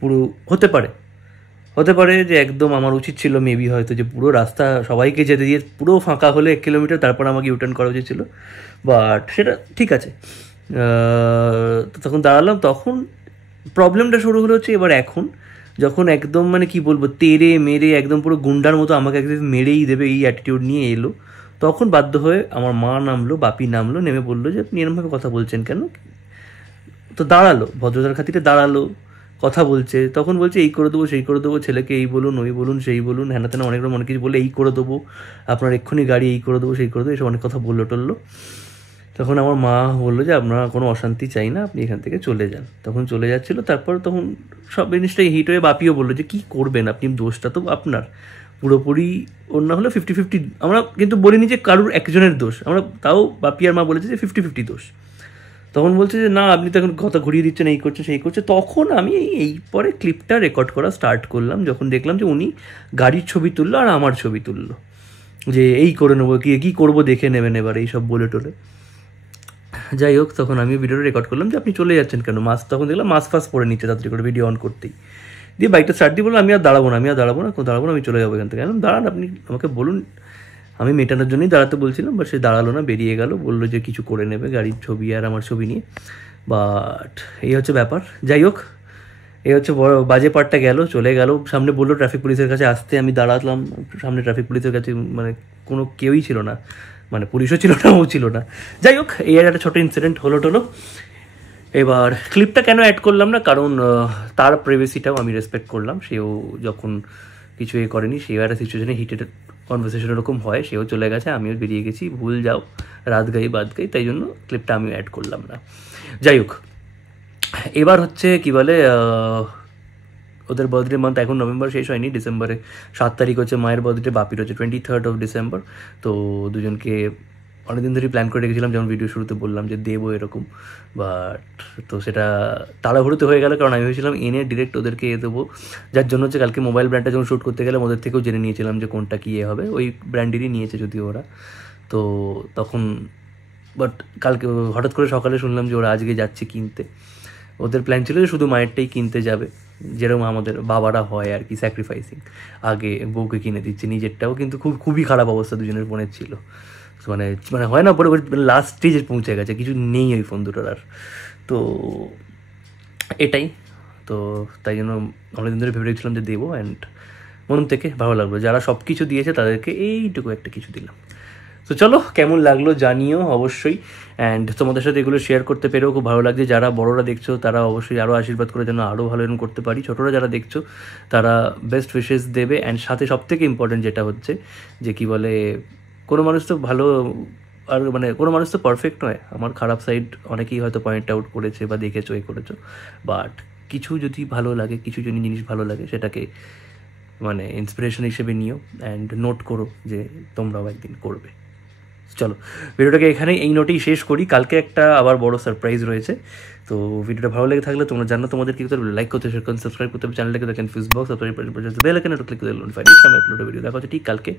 পুরো হতে পারে যে একদম আমার উচিত ছিল মেবি হয়তো যে পুরো রাস্তা সবাইকে যেতে দিয়ে পুরো ফাঁকা হলে 1 কিলোমিটার তারপর আমাকে ইউটার্ন করা উচিত ছিল, বাট সেটা ঠিক আছে। তখন দাঁড়ালাম, তখন প্রবলেমটা শুরু হলো হচ্ছে এবার এখন যখন একদম মানে কি বলবো তেরে মেরে একদম পুরো গুন্ডার মতো আমাকে একদম মেরেই দেবে এই অ্যাটিটিউড নিয়ে এলো, তখন বাধ্য হয়ে আমার মা নামলো, বাপি নামলো, নেমে বললো যে আপনি এরমভাবে কথা বলছেন কেন। তো দাঁড়ালো, ভদ্রতার খাতিরে দাঁড়ালো, কথা বলছে, তখন বলছে এই করে দেবো সেই করে দেবো, ছেলেকে এই বলুন ওই বলুন সেই বলুন, হ্যানা তেনা অনেক রকম অনেক কিছু বলে এই করে দেবো, আপনার এক্ষুনি গাড়ি এই করে দেবো সেই করে দেবো, এসব অনেক কথা বললো টললো। তখন আমার মা বললো যে আপনারা কোনো অশান্তি চাই না, আপনি এখান থেকে চলে যান। তখন চলে যাচ্ছিলো, তারপর তখন সব জিনিসটাই হিট হয়ে বাপিও বললো যে কী করবেন আপনি, দোষটা তো আপনার পুরোপুরি, ওর না হলে 50-50। আমরা কিন্তু বলিনি যে কারুর একজনের দোষ, আমরা তাও বাপি আর মা বলেছে যে 50-50 দোষ। তখন বলছে যে না আপনি তো এখন কথা ঘুরিয়ে দিচ্ছেন, এই করছে সেই করছে। তখন আমি এই পরে ক্লিপটা রেকর্ড করা স্টার্ট করলাম, যখন দেখলাম যে উনি গাড়ির ছবি তুললো আর আমার ছবি তুললো, যে এই করে নেবো কী করবো দেখে নেবেন এবার এইসব বলে টোলে। যাই হোক, তখন আমি ভিডিওটা রেকর্ড করলাম যে আপনি চলে যাচ্ছেন কেন, মাস্ক, তখন দেখলাম মাস্ক ফাস্ক পরে নিচ্ছে তাড়াতাড়ি করে ভিডিও অন করতেই, দিয়ে বাইকটা স্টার্ট দিয়ে বললাম আমি আর দাঁড়াবো না আমি চলে যাবো এখান থেকে। দাঁড়ান আপনি আমাকে বলুন, আমি মেটানোর জন্যই দাঁড়াতে বলছিলাম, বাট সে দাঁড়ালো না, বেরিয়ে গেল, বললো যে কিছু করে নেবে গাড়ির ছবি আর আমার ছবি নিয়ে। বাট এই হচ্ছে ব্যাপার। যাই হোক, এই হচ্ছে বড় বাজে পার্টটা গেল, চলে গেল। সামনে বললো ট্রাফিক পুলিশের কাছে আসতে, আমি দাঁড়ালাম সামনে ট্রাফিক পুলিশের কাছে, মানে কোনো কেউই ছিল না, মানে পুলিশও ছিল না, ও ছিল না। যাই হোক, এই একটা ছোটো ইনসিডেন্ট হলো টলো। এবার ক্লিপটা কেন অ্যাড করলাম না, কারণ তার প্রাইভেসিটাও আমি রেসপেক্ট করলাম। সেও যখন কিছু করেনি, সেও একটা সিচুয়েশনে হিটেড কনভারসেশন এরকম হয়, সেও চলে গেছে, আমিও বেরিয়ে গেছি, ভুল যাও রাত গাই বাদ গাই, তাই জন্য ক্লিপটা আমিও অ্যাড করলাম না। যাই হোক, এবার হচ্ছে কি বলে ওদের বার্থডে মান্থ এখন নভেম্বর শেষ হয়নি, ডিসেম্বরে 7 তারিখ হচ্ছে মায়ের বার্থডে, বাপির হচ্ছে 23rd ডিসেম্বর। তো দুজনকে অনেকদিন ধরেই প্ল্যান করে রেখেছিলাম, যেমন ভিডিও শুরুতে বললাম যে দেবো এরকম, বাট তো সেটা তাড়াহুড়োতে হয়ে গেল, কারণ আমি ভেবেছিলাম এনে ডিরেক্ট ওদেরকে দেবো, যার জন্য হচ্ছে কালকে মোবাইল ব্র্যান্ডটা যখন শ্যুট করতে গেলাম ওদের থেকেও জেনে নিয়েছিলাম যে কোনটা কী হবে, ওই ব্র্যান্ডেরই নিয়েছে যদিও ওরা। তো তখন বাট কালকে হঠাৎ করে সকালে শুনলাম যে ওরা আজকে যাচ্ছে কিনতে। ওদের প্ল্যান ছিল যে শুধু মায়েরটাই কিনতে যাবে, যেরকম আমাদের বাবারা হয় আর কি, স্যাক্রিফাইসিং, আগে বউকে কিনে দিচ্ছে, নিজেরটাও কিন্তু খুবই খারাপ অবস্থা দুজনের ফোনের ছিল, মানে মানে হয় না পরে লাস্ট স্টেজে পৌঁছে গেছে, কিছু নেই ওই ফোন দুটোর আর। তো এটাই তো, তাই জন্য অনেকদিন ধরে ভেবে রেখেছিলাম যে দেবো, অ্যান্ড মন থেকে ভালো লাগলো, যারা সব কিছু দিয়েছে তাদেরকে এইটুকু একটা কিছু দিলাম। তো চলো, কেমন লাগলো জানিও অবশ্যই, অ্যান্ড তোমাদের সাথে এগুলো শেয়ার করতে পেরেও খুব ভালো লাগছে। যারা বড়রা দেখছো তারা অবশ্যই আরও আশীর্বাদ করে যেন আরও ভালো এরকম করতে পারি, ছোটরা যারা দেখছো তারা বেস্ট উইশেস দেবে, অ্যান্ড সাথে সবথেকে ইম্পর্টেন্ট যেটা হচ্ছে যে কি বলে, কোনো মানুষ তো ভালো আর মানে কোনো মানুষ তো পারফেক্ট নয়, আমার খারাপ সাইড অনেকেই হয়তো পয়েন্ট আউট করেছে বা দেখেছো এই করেছো, বাট কিছু যদি ভালো লাগে, কিছু যদি জিনিস ভালো লাগে সেটাকে মানে ইন্সপিরেশন হিসেবে নিও, অ্যান্ড নোট করো যে তোমরাও একদিন করবে। চলো ভিডিওটাকে এখানেই এই নোটেই শেষ করি, কালকে একটা আবার বড় সারপ্রাইজ রয়েছে। তো ভিডিওটা ভালো লেগে থাকলে তোমরা জানো তোমাদের কি করতে হবে, লাইক করতে, শেয়ার করতে, সাবস্ক্রাইব করতে হবে চ্যানেলটাকে, দেখেন ফেসবুক সাবস্ক্রাইব করে বেল আইকনে ক্লিক করে নোটিফাই দিস, আমি আপলোড ভিডিও দেখা হচ্ছে ঠিক কালকে।